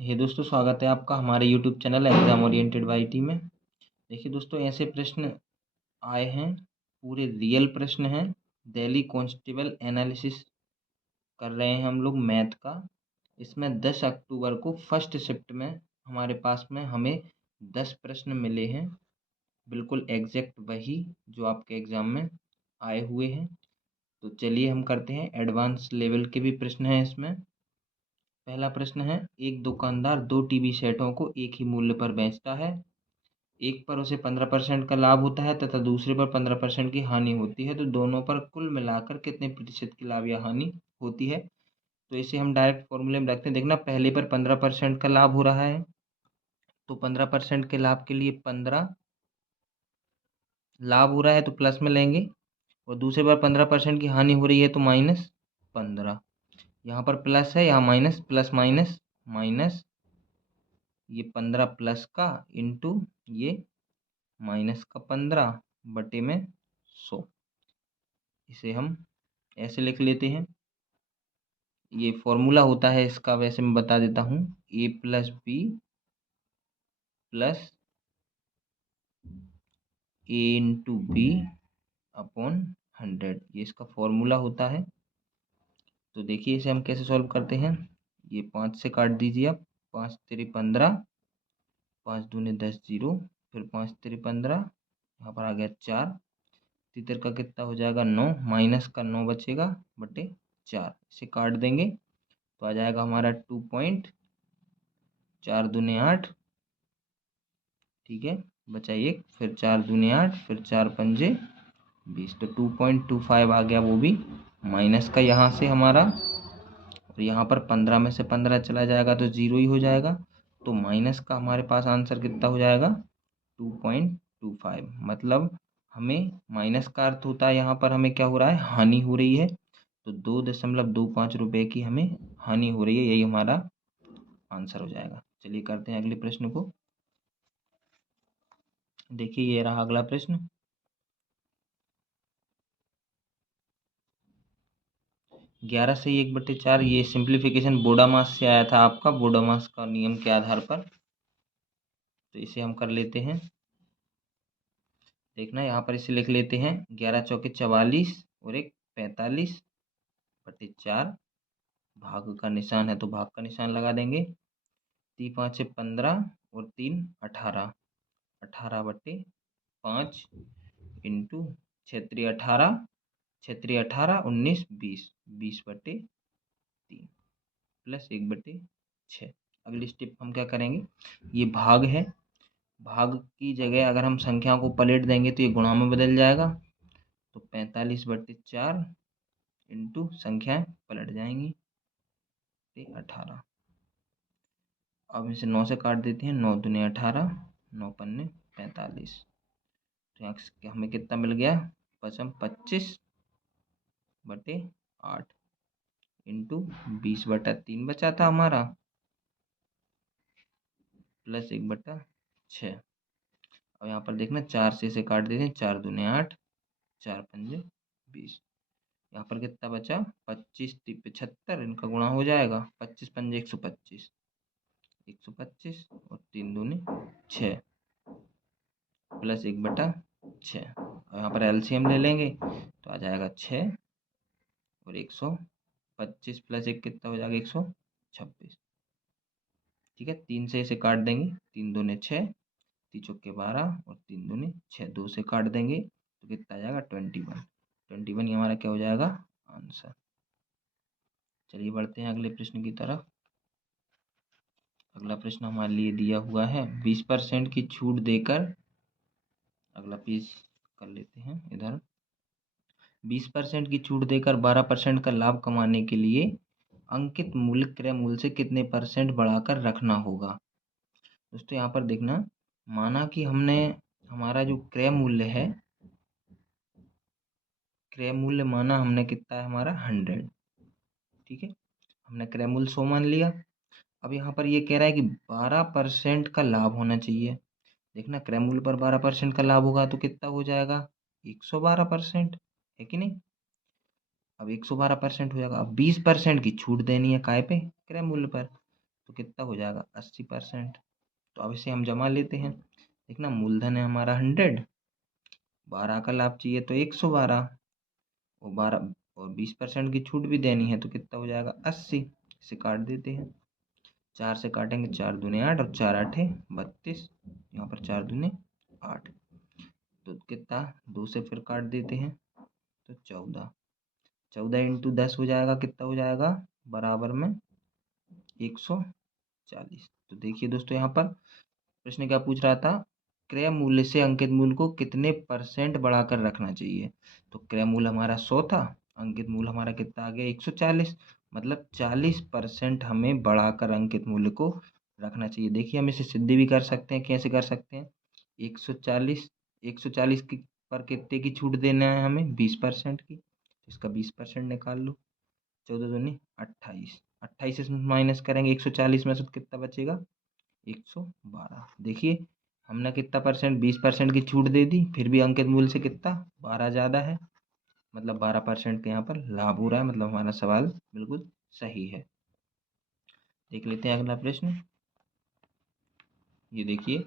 हे दोस्तों, स्वागत है आपका हमारे YouTube channel exam oriented YT में। देखिए दोस्तों, ऐसे प्रश्न आए हैं, पूरे रियल प्रश्न हैं। दिल्ली कांस्टेबल एनालिसिस कर रहे हैं हम लोग मैथ का। इसमें 10 अक्टूबर को फर्स्ट शिफ्ट में हमारे पास में हमें 10 प्रश्न मिले हैं, बिल्कुल एग्जैक्ट वही जो आपके एग्जाम में आए हुए हैं। तो चलिए हम करते हैं। एडवांस लेवल के भी प्रश्न हैं इसमें। पहला प्रश्न है, एक दुकानदार 2 टीवी सेटों को एक ही मूल्य पर बेचता है। एक पर उसे 15% का लाभ होता है तथा दूसरे पर 15% की हानि होती है, तो दोनों पर कुल मिलाकर कितने प्रतिशत की लाभ या हानि होती है। तो इसे हम डायरेक्ट फॉर्मूले में रखते हैं। देखना, पहले पर 15% का लाभ हो रहा है, तो 15% के लाभ के लिए 15 लाभ हो रहा है तो प्लस में लेंगे, और दूसरे पर 15% की हानि हो रही है तो -15। यहाँ पर प्लस है, यहाँ माइनस, प्लस माइनस माइनस, ये 15 प्लस का इंटू ये माइनस का 15 बटे में 100। इसे हम ऐसे लिख लेते हैं। ये फॉर्मूला होता है इसका, वैसे मैं बता देता हूँ। a plus B plus A into B upon 100, ये इसका फॉर्मूला होता है। तो देखिए इसे हम कैसे सॉल्व करते हैं। ये 5 से काट दीजिए आप। 5 3 15, 5 दूनी 10 जीरो, फिर 5 3 15, यहाँ पर आ गया 4, तीतर का कितना हो जाएगा 9, माइनस का 9 बचेगा बटे 4। इसे काट देंगे तो आ जाएगा हमारा 2.4 दूनी 8, ठीक है, बचा 1, फिर 4 दूनी 8, फिर 4 पंजे 20, तो 2.25 आ गया, वो भी माइनस का यहाँ से हमारा, और यहाँ पर 15 में से 15 चला जाएगा तो 0 ही हो जाएगा। तो माइनस का हमारे पास आंसर कितना हो जाएगा 2.25। मतलब हमें माइनस का अर्थ होता है यहाँ पर हमें क्या हो रहा है, हानि हो रही है। तो 2.25 रुपये की हमें हानि हो रही है, यही हमारा आंसर हो जाएगा। चलिए करते हैं अगले प्रश्न को। देखिए ये रहा अगला प्रश्न। 11 से 1/4, ये सिंप्लीफिकेशन बोडामास से आया था आपका, बोडामास का नियम के आधार पर। तो इसे हम कर लेते हैं। देखना, यहाँ पर इसे लिख लेते हैं। 11 चौके 44 और एक 45/4, भाग का निशान है तो भाग का निशान लगा देंगे। 3 5 से 15 और 3 18, 18/5 इंटू 6 18, 6 18 19 20, 20/3 प्लस 1/6। अगली स्टेप हम क्या करेंगे, ये भाग है, भाग की जगह अगर हम संख्या को पलट देंगे तो ये गुणा में बदल जाएगा। तो 45/4 इंटू संख्याएं पलट जाएंगी, 18। अब इसे 9 से काट देते हैं। 9 दूनी 18, 9 पन्ने 45। तो यहाँ से हमें कितना मिल गया, 25/8 इंटू 20/3 बचा था हमारा, प्लस 1/6। अब यहाँ पर देखना, 4 से इसे काट देते हैं। 4 दूनी 8, 4 पंजे 20। यहाँ पर कितना बचा, 25 3 75, इनका गुणा हो जाएगा। 25 पंजे 125, 125 और 3 दूनी 6 प्लस 1/6। और यहाँ पर एलसीएम ले लेंगे तो आ जाएगा 6 और 125 प्लस 1 कितना हो जाएगा 126। ठीक है, 3 से इसे काट देंगे। 3 दूनी 6, 3 चौके 12 और 3 दूनी 6, 2 से काट देंगे तो कितना आ जाएगा 21। 21 ये हमारा क्या हो जाएगा, आंसर। चलिए बढ़ते हैं अगले प्रश्न की तरफ। अगला प्रश्न हमारे लिए दिया हुआ है, 20% की छूट देकर, अगला पेज कर लेते हैं इधर। 20% की छूट देकर 12% का लाभ कमाने के लिए अंकित मूल्य क्रय मूल्य से कितने परसेंट बढ़ाकर रखना होगा। दोस्तों यहाँ पर देखना, माना कि हमने हमारा जो क्रय मूल्य है, क्रय मूल्य माना हमने कितना है हमारा 100, ठीक है, हमने क्रय मूल्य 100 मान लिया। अब यहाँ पर ये कह रहा है कि 12% का लाभ होना चाहिए। देखना, क्रय मूल्य पर 12% का लाभ होगा तो कितना हो जाएगा, 112%, है कि नहीं। अब 112% हो जाएगा। अब 20% की छूट देनी है काय पे, क्रय मूल्य पर। तो तो कितना हो जाएगा 80%। तो अब इसे हम जमा लेते हैं। देखना मूलधन है हमारा 100, 12 का लाभ चाहिए तो 112, और 12 और 20% की छूट भी देनी है तो कितना हो जाएगा 80। इसे काट देते हैं, 4 से काटेंगे, 4 दूनी 8 और 4 आठे 32, यहाँ पर 4 दूनी 8, तो कितना 2 से फिर काट देते हैं तो 14, 14 इंटू 10 हो जाएगा, कितना हो जाएगा बराबर में 140। तो देखिए दोस्तों यहाँ पर प्रश्न क्या पूछ रहा था, क्रय मूल्य से अंकित मूल्य को कितने % बढ़ाकर रखना चाहिए। तो क्रय मूल्य हमारा 100 था, अंकित मूल्य हमारा कितना आ गया 140, मतलब 40% हमें बढ़ाकर अंकित मूल्य को रखना चाहिए। देखिए हम इसे सिद्धि भी कर सकते हैं, कैसे कर सकते हैं, 140 140 की पर कितने की छूट देना है हमें 20% की, इसका 20% निकाल लो, 14 दूनी 28, 28 से माइनस करेंगे 140 में से तो कितना बचेगा 112। देखिए हमने कितना परसेंट 20% की छूट दे दी, फिर भी अंकित मूल्य से कितना 12 ज़्यादा है, मतलब 12% का यहाँ पर लाभ हो रहा है, मतलब हमारा सवाल बिल्कुल सही है। देख लेते हैं अगला प्रश्न। ये देखिए,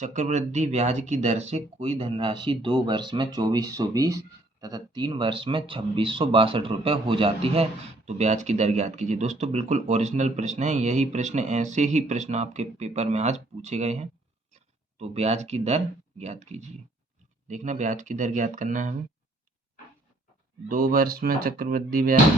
चक्रवृद्धि ब्याज की दर से कोई धनराशि 2 वर्ष में 2420 तथा 3 वर्ष में 2662 रुपये हो जाती है, तो ब्याज की दर ज्ञात कीजिए। दोस्तों बिल्कुल ओरिजिनल प्रश्न है, यही प्रश्न ऐसे ही प्रश्न आपके पेपर में आज पूछे गए हैं। तो ब्याज की दर ज्ञात कीजिए। देखना ब्याज की दर ज्ञात करना है हमें, 2 वर्ष में चक्रवृद्धि ब्याज